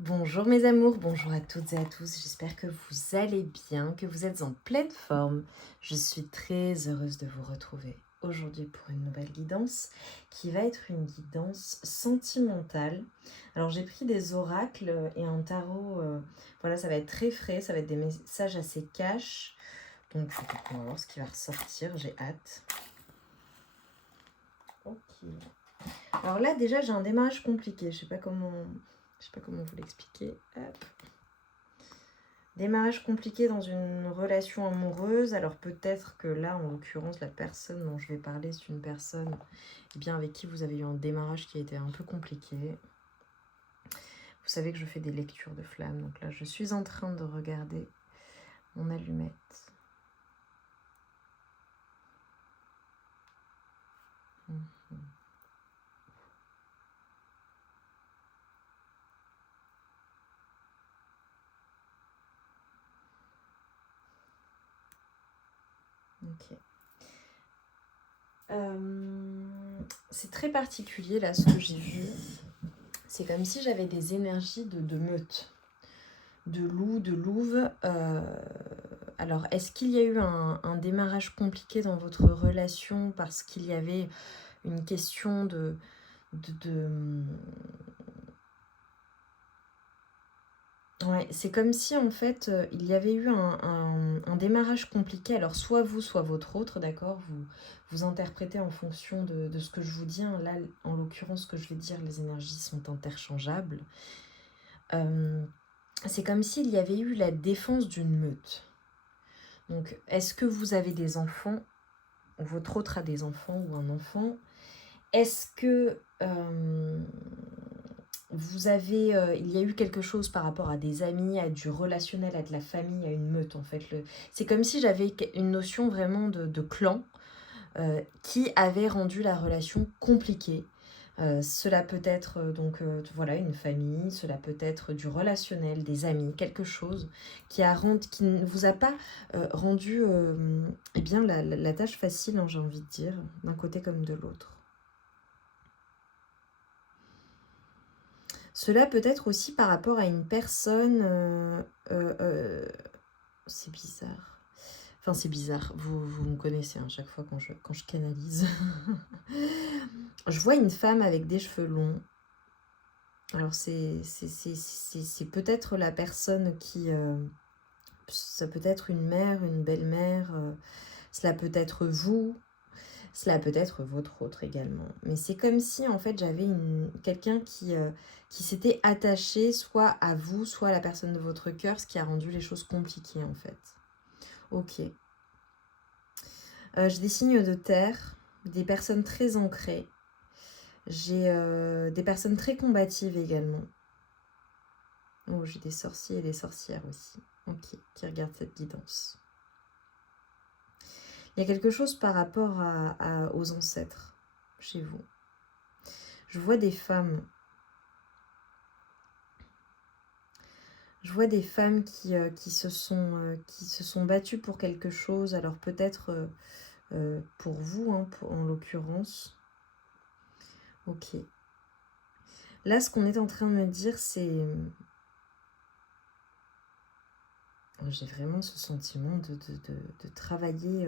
Bonjour mes amours, bonjour à toutes et à tous, j'espère que vous allez bien, que vous êtes en pleine forme. Je suis très heureuse de vous retrouver aujourd'hui pour une nouvelle guidance qui va être une guidance sentimentale. Alors j'ai pris des oracles et un tarot, voilà, ça va être très frais, ça va être des messages assez cash. Donc on va voir ce qui va ressortir, j'ai hâte. Ok. Alors là déjà j'ai un démarrage compliqué, je sais pas comment vous l'expliquer. Hop. Démarrage compliqué dans une relation amoureuse. Alors peut-être que là, en l'occurrence, la personne dont je vais parler, c'est une personne bien, avec qui vous avez eu un démarrage qui a été un peu compliqué. Vous savez que je fais des lectures de flammes. Donc là, je suis en train de regarder mon allumette. Ok. C'est très particulier là ce que j'ai vu. C'est comme si j'avais des énergies de meute, de loup, de louve. Alors, est-ce qu'il y a eu un démarrage compliqué dans votre relation parce qu'il y avait une question de... Ouais, c'est comme si en fait il y avait eu un démarrage compliqué. Alors soit vous, soit votre autre, d'accord, vous interprétez en fonction de ce que je vous dis, hein. Là, en l'occurrence, ce que je vais dire, les énergies sont interchangeables. C'est comme s'il y avait eu la défense d'une meute. Donc, est-ce que vous avez des enfants, ou votre autre a des enfants ou un enfant? Est-ce que vous avez, il y a eu quelque chose par rapport à des amis, à du relationnel, à de la famille, à une meute en fait. C'est comme si j'avais une notion vraiment de clan qui avait rendu la relation compliquée. Cela peut être voilà, une famille, cela peut être du relationnel, des amis, quelque chose qui ne vous a pas rendu eh bien, la tâche facile, hein, j'ai envie de dire, d'un côté comme de l'autre. Cela peut être aussi par rapport à une personne... c'est bizarre. Enfin, c'est bizarre. Vous me connaissez, hein, chaque fois quand je canalise. Je vois une femme avec des cheveux longs. Alors, c'est peut-être la personne qui... ça peut être une mère, une belle-mère. Cela peut être vous. Cela peut être votre autre également. Mais c'est comme si, en fait, j'avais quelqu'un qui s'était attaché soit à vous, soit à la personne de votre cœur, ce qui a rendu les choses compliquées, en fait. Ok. J'ai des signes de terre, des personnes très ancrées. J'ai des personnes très combatives également. Oh, j'ai des sorciers et des sorcières aussi. Ok, qui regardent cette guidance. Il y a quelque chose par rapport aux ancêtres chez vous. Je vois des femmes. Je vois des femmes qui se sont battues pour quelque chose. Alors peut-être pour vous, hein, en l'occurrence. Ok. Là, ce qu'on est en train de me dire, c'est... J'ai vraiment ce sentiment de travailler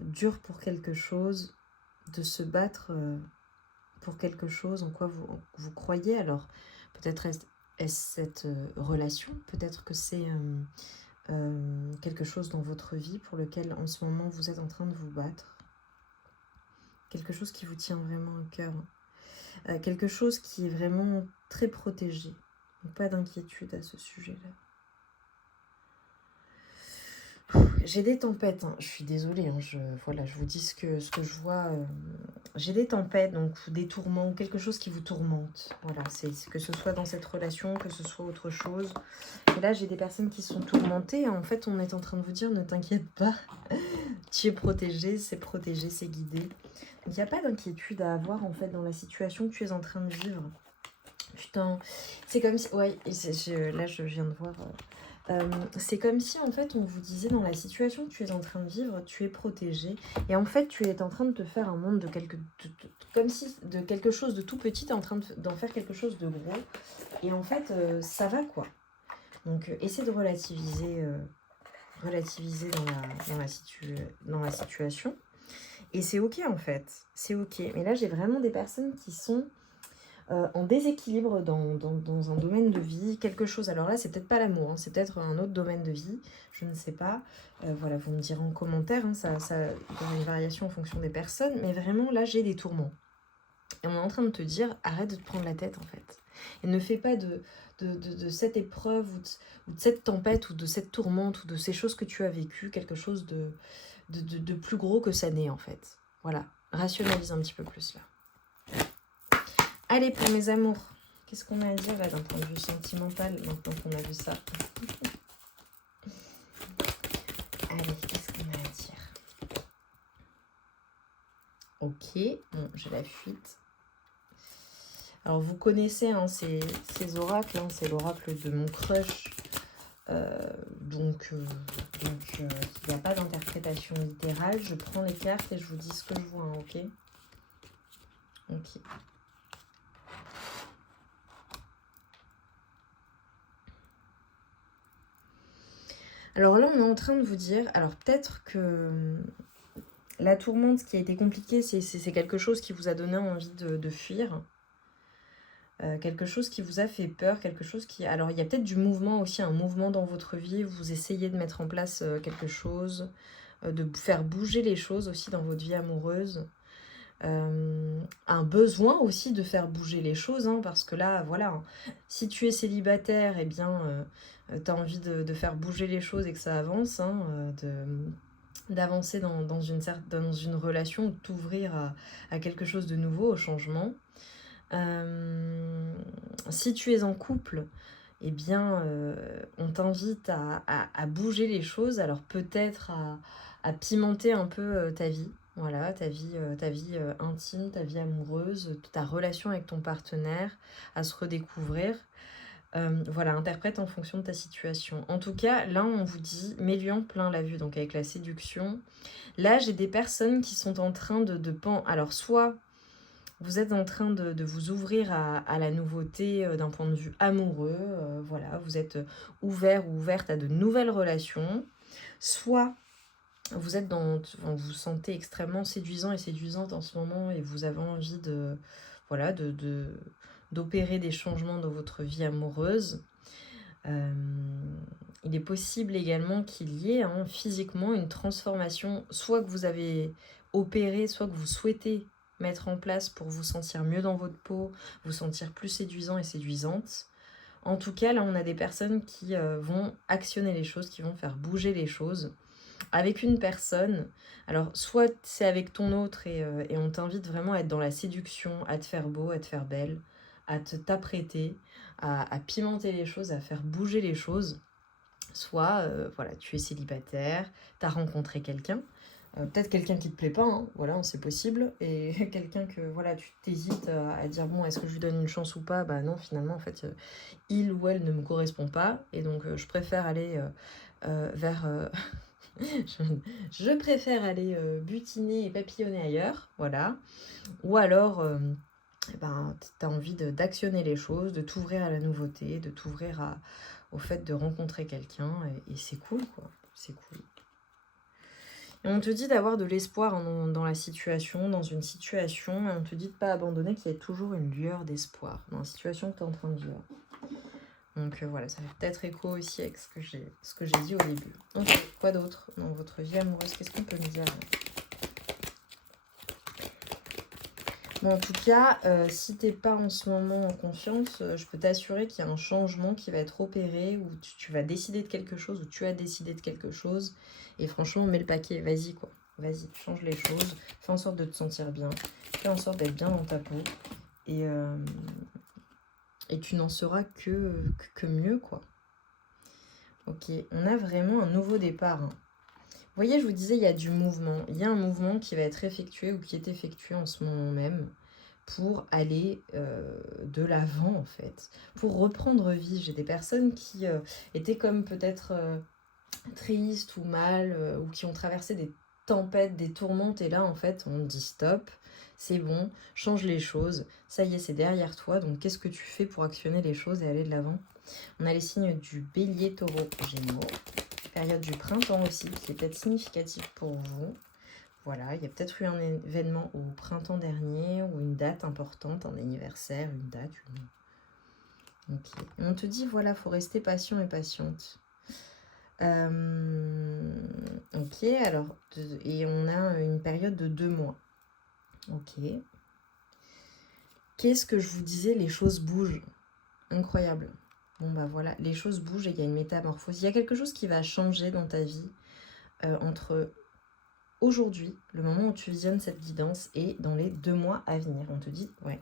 dur pour quelque chose, de se battre pour quelque chose en quoi vous croyez. Alors, peut-être est-ce cette relation, peut-être que c'est quelque chose dans votre vie pour lequel en ce moment vous êtes en train de vous battre. Quelque chose qui vous tient vraiment au cœur. Quelque chose qui est vraiment très protégé. Donc, pas d'inquiétude à ce sujet-là. J'ai des tempêtes, hein. Je suis désolée, hein. Je vous dis ce que je vois. J'ai des tempêtes, donc des tourments, quelque chose qui vous tourmente. Voilà, c'est que ce soit dans cette relation, que ce soit autre chose. Et là, j'ai des personnes qui sont tourmentées. En fait, on est en train de vous dire, ne t'inquiète pas, tu es protégé, c'est guidé. Donc, il n'y a pas d'inquiétude à avoir, en fait, dans la situation que tu es en train de vivre. Putain, c'est comme si... Ouais, là, je viens de voir... C'est comme si en fait on vous disait dans la situation que tu es en train de vivre, tu es protégé et en fait tu es en train de te faire un monde comme si de quelque chose de tout petit, tu es en train d'en faire quelque chose de gros et en fait ça va quoi. Donc essaie de relativiser, dans la situation et c'est ok en fait, c'est ok. Mais là j'ai vraiment des personnes qui sont en déséquilibre dans un domaine de vie, quelque chose. Alors là, c'est peut-être pas l'amour, hein, c'est peut-être un autre domaine de vie, je ne sais pas. Voilà, vous me direz en commentaire, hein, ça il y aura une variation en fonction des personnes, mais vraiment là, j'ai des tourments. Et on est en train de te dire, arrête de te prendre la tête en fait. Et ne fais pas de cette épreuve ou de cette tempête ou de cette tourmente ou de ces choses que tu as vécues, quelque chose de plus gros que ça n'est en fait. Voilà, rationalise un petit peu plus là. Allez, pour mes amours, qu'est-ce qu'on a à dire là d'un point de vue sentimental, maintenant qu'on a vu ça? Allez, qu'est-ce qu'on a à dire? Ok, bon, j'ai la fuite. Alors, vous connaissez hein, ces oracles, hein, c'est l'oracle de mon crush. Donc, il n'y a pas d'interprétation littérale. Je prends les cartes et je vous dis ce que je vois, hein, ok? Ok. Alors là, on est en train de vous dire, alors peut-être que la tourmente, ce qui a été compliqué, c'est quelque chose qui vous a donné envie de fuir. Quelque chose qui vous a fait peur, quelque chose qui... Alors, il y a peut-être du mouvement aussi, un mouvement dans votre vie. Vous essayez de mettre en place quelque chose, de faire bouger les choses aussi dans votre vie amoureuse. Un besoin aussi de faire bouger les choses, hein, parce que là, voilà, si tu es célibataire, eh bien, tu as envie de faire bouger les choses et que ça avance, hein, d'avancer dans une relation, ou de t'ouvrir à quelque chose de nouveau, au changement. Si tu es en couple, eh bien, on t'invite à bouger les choses, alors peut-être à pimenter un peu ta vie. Voilà, ta vie intime, ta vie amoureuse, ta relation avec ton partenaire, à se redécouvrir. Voilà, interprète en fonction de ta situation. En tout cas, là, on vous dit, mets-lui en plein la vue, donc avec la séduction. Là, j'ai des personnes qui sont en train alors, soit vous êtes en train de vous ouvrir à la nouveauté d'un point de vue amoureux, voilà, vous êtes ouvert ou ouverte à de nouvelles relations, soit vous êtes vous vous sentez extrêmement séduisant et séduisante en ce moment et vous avez envie voilà, d'opérer des changements dans votre vie amoureuse. Il est possible également qu'il y ait physiquement une transformation, soit que vous avez opéré, soit que vous souhaitez mettre en place pour vous sentir mieux dans votre peau, vous sentir plus séduisant et séduisante. En tout cas, là, on a des personnes qui vont actionner les choses, qui vont faire bouger les choses avec une personne. Alors, soit c'est avec ton autre et on t'invite vraiment à être dans la séduction, à te faire beau, à te faire belle, à t'apprêter, à pimenter les choses, à faire bouger les choses. Soit, voilà, tu es célibataire, tu as rencontré quelqu'un, peut-être quelqu'un qui te plaît pas, hein, voilà, c'est possible, et quelqu'un que, voilà, tu t'hésites à dire, bon, est-ce que je lui donne une chance ou pas? Bah non, finalement, en fait, il ou elle ne me correspond pas, et donc je préfère aller vers... je préfère aller butiner et papillonner ailleurs, voilà. Ou alors, tu as envie d'actionner les choses, de t'ouvrir à la nouveauté, de t'ouvrir au fait de rencontrer quelqu'un, et c'est cool, quoi. C'est cool. Et on te dit d'avoir de l'espoir dans la situation, dans une situation, et on te dit de ne pas abandonner, qu'il y a toujours une lueur d'espoir dans la situation que tu es en train de vivre. Donc voilà, ça fait peut-être écho aussi avec ce que j'ai dit au début. Ok, quoi d'autre dans votre vie amoureuse? Qu'est-ce qu'on peut me dire? Bon, en tout cas, si t'es pas en ce moment en confiance, je peux t'assurer qu'il y a un changement qui va être opéré, où tu vas décider de quelque chose, ou tu as décidé de quelque chose. Et franchement, mets le paquet, vas-y quoi. Vas-y, change les choses, fais en sorte de te sentir bien, fais en sorte d'être bien dans ta peau. Et tu n'en seras que mieux, quoi. Ok, on a vraiment un nouveau départ. Hein. Vous voyez, je vous disais, il y a du mouvement. Il y a un mouvement qui va être effectué ou qui est effectué en ce moment même pour aller de l'avant en fait, pour reprendre vie. J'ai des personnes qui étaient comme peut-être tristes ou mal, ou qui ont traversé des tempêtes, des tourmentes, et là en fait on dit stop, c'est bon, change les choses, ça y est, c'est derrière toi, donc qu'est-ce que tu fais pour actionner les choses et aller de l'avant? On a les signes du Bélier, Taureau, Gémeaux, période du printemps aussi, qui est peut-être significative pour vous. Voilà, il y a peut-être eu un événement au printemps dernier, ou une date importante, un anniversaire, une date, Ok. Et on te dit, voilà, faut rester patient et patiente. Ok, alors, et on a une période de 2 mois. Ok. Qu'est-ce que je vous disais? Les choses bougent. Incroyable. Bon, bah voilà, les choses bougent et il y a une métamorphose. Il y a quelque chose qui va changer dans ta vie entre aujourd'hui, le moment où tu visionnes cette guidance, et dans les 2 mois à venir. On te dit, ouais,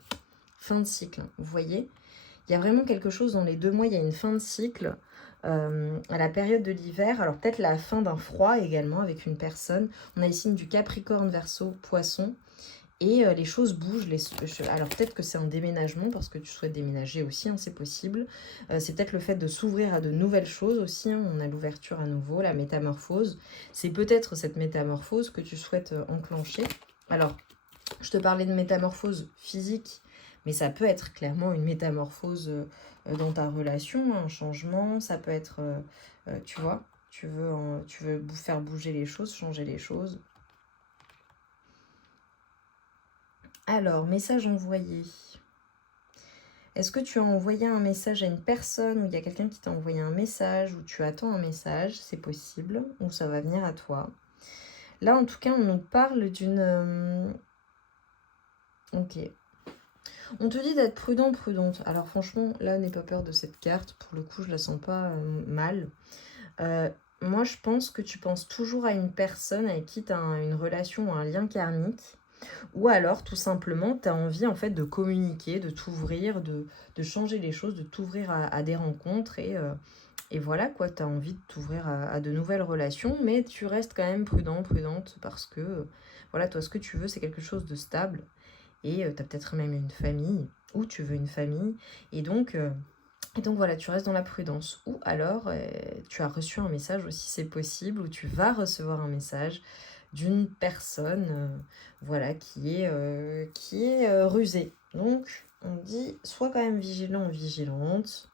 fin de cycle. Vous voyez, il y a vraiment quelque chose dans les 2 mois, il y a une fin de cycle. À la période de l'hiver, alors peut-être la fin d'un froid également avec une personne. On a les signes du Capricorne, Verseau, Poisson, et les choses bougent. Alors peut-être que c'est un déménagement parce que tu souhaites déménager aussi, hein, c'est possible. C'est peut-être le fait de s'ouvrir à de nouvelles choses aussi, hein. On a l'ouverture à nouveau, la métamorphose. C'est peut-être cette métamorphose que tu souhaites enclencher. Alors, je te parlais de métamorphose physique, mais ça peut être clairement une métamorphose dans ta relation, un changement. Ça peut être, tu vois, tu veux faire bouger les choses, changer les choses. Alors, message envoyé. Est-ce que tu as envoyé un message à une personne, ou il y a quelqu'un qui t'a envoyé un message, ou tu attends un message? C'est possible, ou ça va venir à toi. Là, en tout cas, on nous parle d'une... Ok. On te dit d'être prudent, prudente. Alors franchement, là, n'aie pas peur de cette carte. Pour le coup, je la sens pas mal. Moi, je pense que tu penses toujours à une personne avec qui tu as une relation ou un lien karmique. Ou alors, tout simplement, tu as envie en fait de communiquer, de t'ouvrir, de changer les choses, de t'ouvrir à des rencontres. Et voilà quoi, tu as envie de t'ouvrir à de nouvelles relations. Mais tu restes quand même prudent, prudente. Parce que, voilà, toi, ce que tu veux, c'est quelque chose de stable. Et tu as peut-être même une famille, ou tu veux une famille, et donc voilà, tu restes dans la prudence. Ou alors, tu as reçu un message aussi, c'est possible, ou tu vas recevoir un message d'une personne voilà, qui est rusée. Donc, on dit, sois quand même vigilant ou vigilante.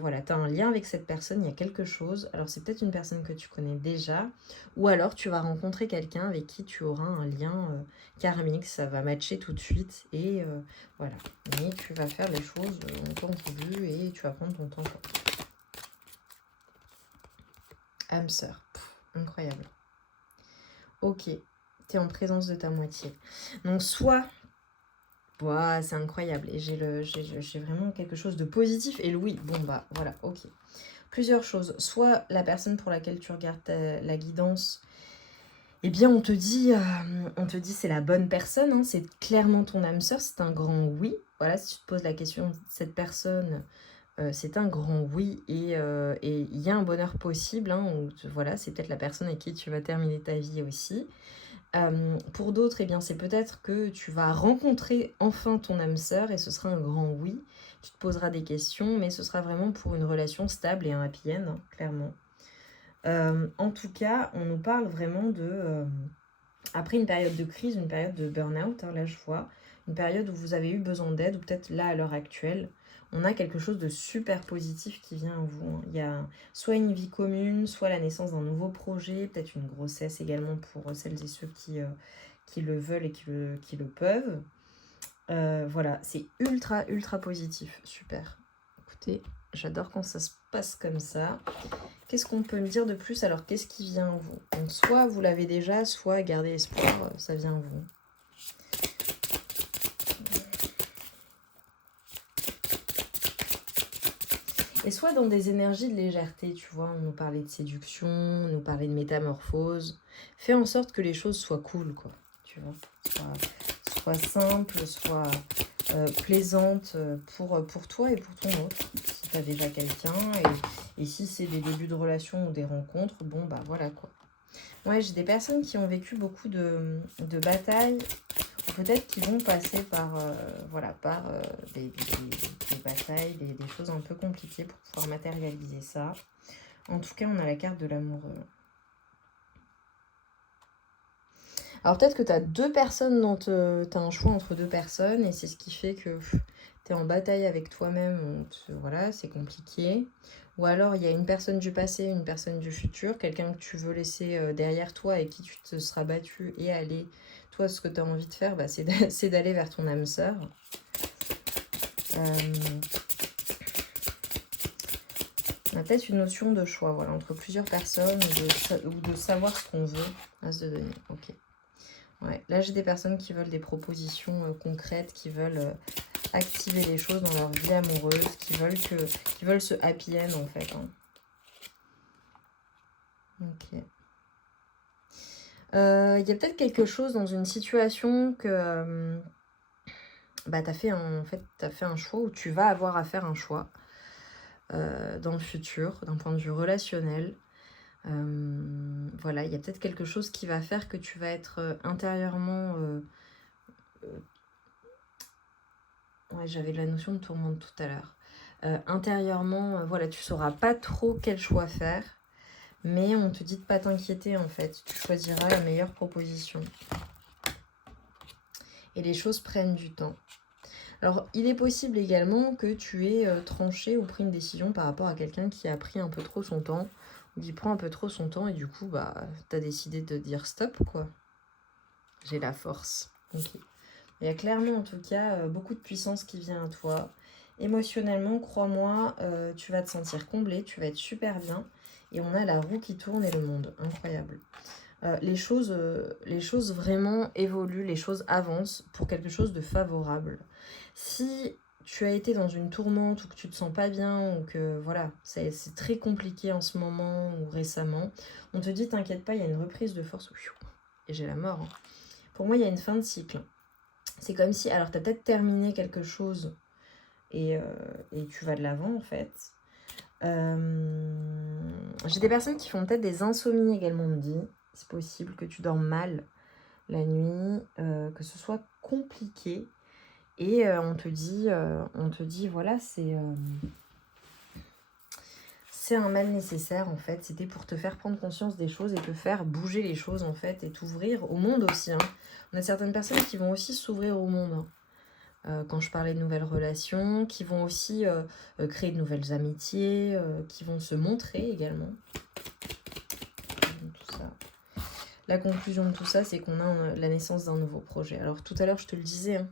Voilà, tu as un lien avec cette personne, il y a quelque chose. Alors, c'est peut-être une personne que tu connais déjà, ou alors tu vas rencontrer quelqu'un avec qui tu auras un lien karmique, ça va matcher tout de suite, et voilà. Mais tu vas faire les choses en temps voulu, et tu vas prendre ton temps pour toi. Âme sœur, incroyable. Ok, tu es en présence de ta moitié. Donc, soit... Wow, c'est incroyable, et j'ai vraiment quelque chose de positif. Et le oui, bon bah voilà, ok. Plusieurs choses. Soit la personne pour laquelle tu regardes la guidance, eh bien on te dit c'est la bonne personne, hein, c'est clairement ton âme sœur, c'est un grand oui. Voilà, si tu te poses la question, cette personne, c'est un grand oui, et il y a un bonheur possible, hein, voilà, c'est peut-être la personne avec qui tu vas terminer ta vie aussi. Pour d'autres, eh bien, c'est peut-être que tu vas rencontrer enfin ton âme sœur, et ce sera un grand oui. Tu te poseras des questions, mais ce sera vraiment pour une relation stable et un happy end, hein, clairement. En tout cas, on nous parle vraiment de... après une période de crise, une période de burn-out, hein, là je vois, une période où vous avez eu besoin d'aide, ou peut-être là à l'heure actuelle, on a quelque chose de super positif qui vient à vous, hein. Il y a soit une vie commune, soit la naissance d'un nouveau projet, peut-être une grossesse également pour celles et ceux qui le veulent et qui le peuvent. Voilà, c'est ultra, ultra positif, super. Écoutez, j'adore quand ça se passe comme ça. Qu'est-ce qu'on peut me dire de plus? Alors, qu'est-ce qui vient à vous? Donc, soit vous l'avez déjà, soit gardez espoir, ça vient à vous. Et soit dans des énergies de légèreté, tu vois, on nous parlait de séduction, on nous parlait de métamorphose. Fais en sorte que les choses soient cool, quoi, tu vois. Soit simple, soit plaisante pour toi et pour ton autre. Si tu as déjà quelqu'un, et si c'est des débuts de relation ou des rencontres, bon, bah voilà, quoi. Ouais, j'ai des personnes qui ont vécu beaucoup de batailles, peut-être qu'ils vont passer par, voilà, par des batailles, des choses un peu compliquées pour pouvoir matérialiser ça. En tout cas, on a la carte de l'amoureux. Alors peut-être que tu as deux personnes dont tu as un choix entre deux personnes et c'est ce qui fait que tu es en bataille avec toi-même. Voilà, c'est compliqué. Ou alors il y a une personne du passé, une personne du futur, quelqu'un que tu veux laisser derrière toi et qui tu te seras battu et aller. Toi, ce que tu as envie de faire, bah, c'est d'aller vers ton âme sœur. On a peut-être une notion de choix, voilà, entre plusieurs personnes ou de savoir ce qu'on veut. As de donner, ok. Ouais, là j'ai des personnes qui veulent des propositions concrètes, qui veulent activer les choses dans leur vie amoureuse, qui veulent ce happy end en fait. Hein. Ok. Il y a peut-être quelque chose dans une situation que bah, t'as fait un choix ou tu vas avoir à faire un choix dans le futur, d'un point de vue relationnel. Voilà, il y a peut-être quelque chose qui va faire que tu vas être intérieurement... ouais, j'avais la notion de tourmente tout à l'heure. Intérieurement, voilà, tu sauras pas trop quel choix faire, mais on te dit de pas t'inquiéter en fait. Tu choisiras la meilleure proposition. Et les choses prennent du temps. Alors, il est possible également que tu aies tranché ou pris une décision par rapport à quelqu'un qui a pris un peu trop son temps, ou qui prend un peu trop son temps, et du coup, bah, t'as décidé de dire stop, quoi. J'ai la force. Ok. Il y a clairement, en tout cas, beaucoup de puissance qui vient à toi. Émotionnellement, crois-moi, tu vas te sentir comblé, tu vas être super bien. Et on a la roue qui tourne et le monde. Incroyable. Les choses vraiment évoluent, les choses avancent pour quelque chose de favorable. Si tu as été dans une tourmente ou que tu te sens pas bien ou que voilà, c'est très compliqué en ce moment ou récemment, on te dit t'inquiète pas, il y a une reprise de force. Et j'ai la mort. Hein. Pour moi, il y a une fin de cycle. C'est comme si, alors tu as peut-être terminé quelque chose et tu vas de l'avant en fait. J'ai des personnes qui font peut-être des insomnies également, on me dit. C'est possible que tu dormes mal la nuit, que ce soit compliqué. Et on te dit, voilà, c'est un mal nécessaire en fait. C'était pour te faire prendre conscience des choses et te faire bouger les choses en fait et t'ouvrir au monde aussi. Hein. On a certaines personnes qui vont aussi s'ouvrir au monde. Hein. Quand je parlais de nouvelles relations, qui vont aussi créer de nouvelles amitiés, qui vont se montrer également. Tout ça. La conclusion de tout ça, c'est qu'on a la naissance d'un nouveau projet. Alors tout à l'heure, je te le disais,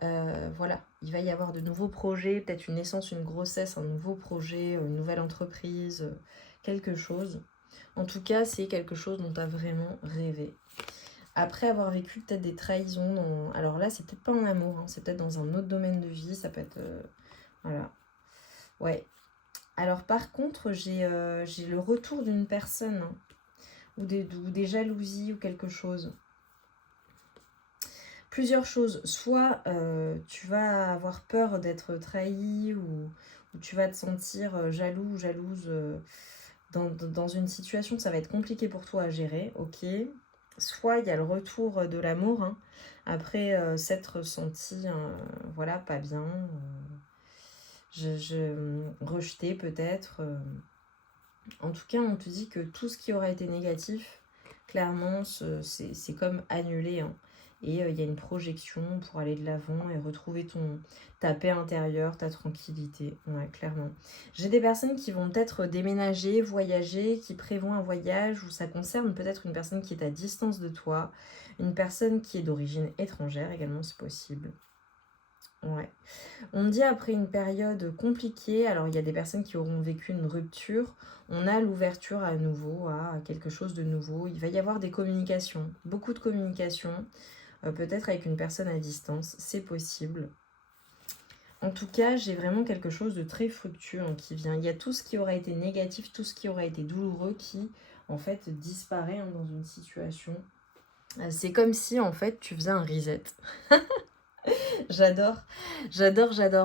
hein, voilà, il va y avoir de nouveaux projets, peut-être une naissance, une grossesse, un nouveau projet, une nouvelle entreprise, quelque chose. En tout cas, c'est quelque chose dont tu as vraiment rêvé. Après avoir vécu peut-être des trahisons, alors là, c'est peut-être pas en amour, hein, c'est peut-être dans un autre domaine de vie, ça peut être... voilà. Ouais. Alors par contre, j'ai le retour d'une personne, hein, ou des jalousies ou quelque chose. Plusieurs choses. Soit tu vas avoir peur d'être trahi ou tu vas te sentir jaloux ou jalouse dans une situation que ça va être compliqué pour toi à gérer, ok. Soit il y a le retour de l'amour, hein, après s'être senti, voilà, pas bien, rejeté peut-être. En tout cas, on te dit que tout ce qui aurait été négatif, clairement, c'est comme annulé. Hein. Et il y a une projection pour aller de l'avant et retrouver ta paix intérieure, ta tranquillité. Ouais, clairement. J'ai des personnes qui vont peut-être déménager, voyager, qui prévoient un voyage où ça concerne peut-être une personne qui est à distance de toi, une personne qui est d'origine étrangère également, c'est possible. Ouais. On me dit après une période compliquée, alors il y a des personnes qui auront vécu une rupture, on a l'ouverture à nouveau, à quelque chose de nouveau. Il va y avoir des communications, beaucoup de communications, peut-être avec une personne à distance, c'est possible. En tout cas, j'ai vraiment quelque chose de très fructueux qui vient. Il y a tout ce qui aurait été négatif, tout ce qui aurait été douloureux qui, en fait, disparaît dans une situation. C'est comme si, en fait, tu faisais un reset. J'adore.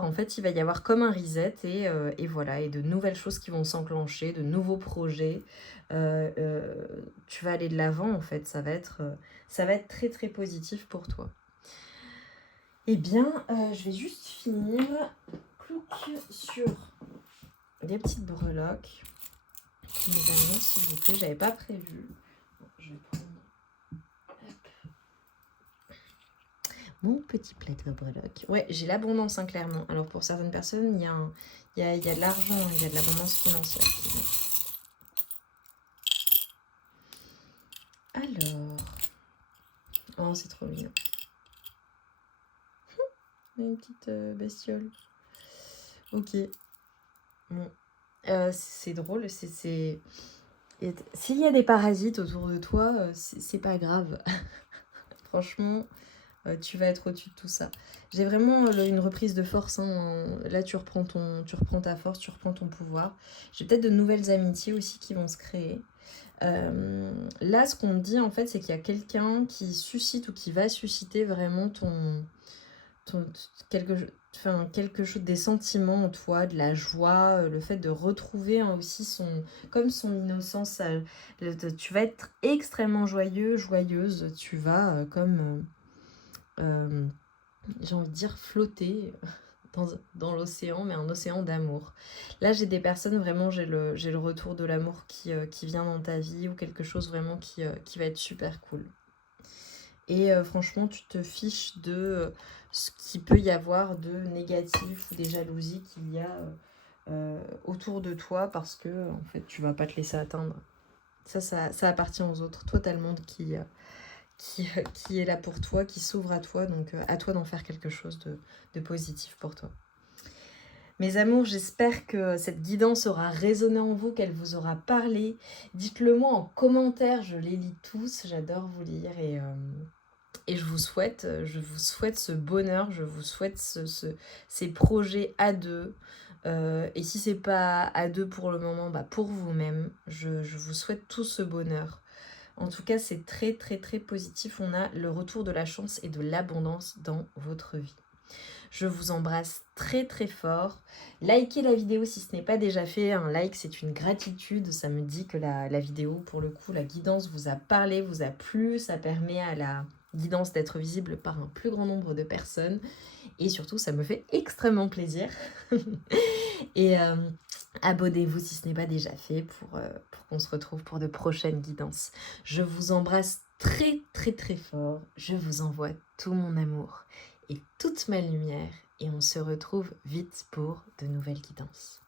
En fait, il va y avoir comme un reset et voilà, et de nouvelles choses qui vont s'enclencher, de nouveaux projets. Tu vas aller de l'avant, en fait. Ça va être très, très positif pour toi. Eh bien, je vais juste finir plouc, sur des petites breloques. Mes amours, s'il vous plaît, j'avais pas prévu. Bon, je vais prendre mon petit plateau breloque. Ouais, j'ai l'abondance, hein, clairement. Alors pour certaines personnes, il y a de l'argent, il y a de l'abondance financière. Alors, oh, c'est trop mignon. Une petite bestiole. Ok. Bon. C'est drôle, s'il y a des parasites autour de toi, c'est pas grave. Franchement, tu vas être au-dessus de tout ça. J'ai vraiment une reprise de force. Hein. Là, tu reprends ta force, tu reprends ton pouvoir. J'ai peut-être de nouvelles amitiés aussi qui vont se créer. Là, ce qu'on me dit, en fait, c'est qu'il y a quelqu'un qui suscite ou qui va susciter vraiment quelque chose, des sentiments en toi, de la joie, le fait de retrouver, hein, aussi comme son innocence. Tu vas être extrêmement joyeux, joyeuse. Tu vas j'ai envie de dire flotter dans l'océan, mais un océan d'amour. Là, j'ai des personnes, vraiment, j'ai le retour de l'amour qui vient dans ta vie, ou quelque chose vraiment qui va être super cool. Et franchement, tu te fiches de ce qu'il peut y avoir de négatif ou des jalousies qu'il y a autour de toi, parce que en fait, tu vas pas te laisser atteindre. Ça appartient aux autres. Toi, t'as le monde qui est là pour toi, qui s'ouvre à toi, donc à toi d'en faire quelque chose de positif pour toi. Mes amours, j'espère que cette guidance aura résonné en vous, qu'elle vous aura parlé. Dites-le moi en commentaire, je les lis tous, j'adore vous lire, et je vous souhaite ce bonheur, je vous souhaite ces projets à deux. Et si c'est pas à deux pour le moment, bah pour vous-même, je vous souhaite tout ce bonheur. En tout cas, c'est très très très positif. On a le retour de la chance et de l'abondance dans votre vie. Je vous embrasse très très fort. Likez la vidéo si ce n'est pas déjà fait. Un like, c'est une gratitude. Ça me dit que la vidéo, pour le coup, la guidance vous a parlé, vous a plu. Ça permet à la guidance d'être visible par un plus grand nombre de personnes. Et surtout, ça me fait extrêmement plaisir. Et abonnez-vous si ce n'est pas déjà fait pour qu'on se retrouve pour de prochaines guidances. Je vous embrasse très très très fort. Je vous envoie tout mon amour et toute ma lumière, et on se retrouve vite pour de nouvelles guidances.